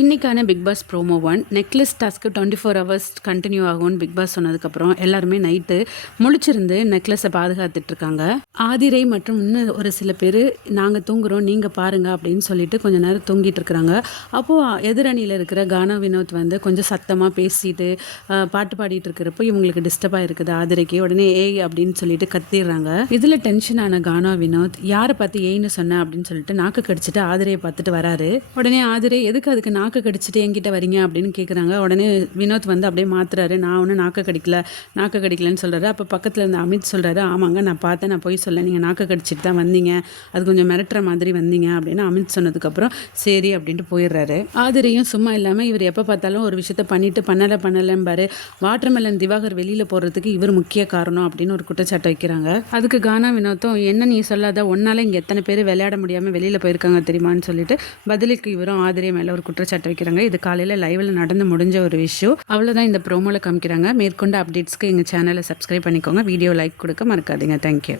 இன்றைக்கான Bigg Boss promo 1 necklace டாஸ்க்கு 24 hours continue ஆகும்னு பிக் பாஸ் சொன்னதுக்கப்புறம் எல்லாருமே நைட்டு முழிச்சிருந்து நெக்லஸை பாதுகாத்துட்ருக்காங்க. ஆதிரை மற்றும் இன்னும் ஒரு சில பேர் நாங்கள் தூங்குறோம் நீங்கள் பாருங்கள் அப்படின்னு சொல்லிட்டு கொஞ்சம் நேரம் தூங்கிட்டு இருக்கிறாங்க. அப்போது எதிரணியில் இருக்கிற கானா வினோத் வந்து கொஞ்சம் சத்தமாக பேசிட்டு பாட்டு பாடிட்டு இருக்கிறப்போ இவங்களுக்கு டிஸ்டர்பாக இருக்குது ஆதிரைக்கு. உடனே ஏய் அப்படின்னு சொல்லிட்டு கத்திடுறாங்க. இதில் டென்ஷன் ஆன கானா வினோத் யாரை பார்த்து ஏய்னு சொன்னேன் அப்படின்னு சொல்லிட்டு நாக்கு கடிச்சிட்டு ஆதிரையை பார்த்துட்டு வராரு. உடனே ஆதிரை எதுக்கு அதுக்கு நாக்கு கடிச்சிட்டு என்கிட்ட வரீங்க அப்படின்னு கேட்குறாங்க. உடனே வினோத் வந்து அப்படியே மாத்துறாரு. நான் ஒன்றும் நாக்கு கடிக்கலன்னு சொல்கிறாரு. அப்போ பக்கத்தில் இருந்த அமித் சொல்கிறாரு, ஆமாங்க நான் பார்த்தேன், நான் போய் சொல்ல, நீங்கள் நாக்கு கடிச்சிட்டு தான் வந்தீங்க, அது கொஞ்சம் மிரட்டுற மாதிரி வந்தீங்க அப்படின்னு அமித் சொன்னதுக்கப்புறம் சரி அப்படின்ட்டு போயிடுறாரு. ஆதிரையும் சும்மா இல்லாமல் இவர் எப்போ பார்த்தாலும் ஒரு விஷயத்த பண்ணிட்டு பண்ணலம்பாரு. வாட்டர்மெலன் திவாகர் வெளியில் போகிறதுக்கு இவர் முக்கிய காரணம் அப்படின்னு ஒரு குற்றச்சாட்டை வைக்கிறாங்க. அதுக்கு கானா வினோத்தும் என்ன நீ சொல்லாத, ஒன்னால இங்கே எத்தனை பேர் விளையாட முடியாமல் வெளியில் போயிருக்காங்க தெரியுமான்னு சொல்லிட்டு பதிலுக்கு இவரும் ஆதிரை மேலே ஒரு குற்றச்சாட்டு வைக்கிறாங்க. இது காலையில் லைவ்ல நடந்து முடிஞ்ச ஒரு விஷயம். அவ்வளோதான் இந்த ப்ரோமோல காமிக்கிறாங்க. மேற்கொண்ட அப்டேட்ஸ்க்கு எங்கள் சேனலை சப்ஸ்கிரைப் பண்ணிக்கோங்க. வீடியோ லைக் கொடுக்க மறக்காதீங்க. தேங்க்யூ.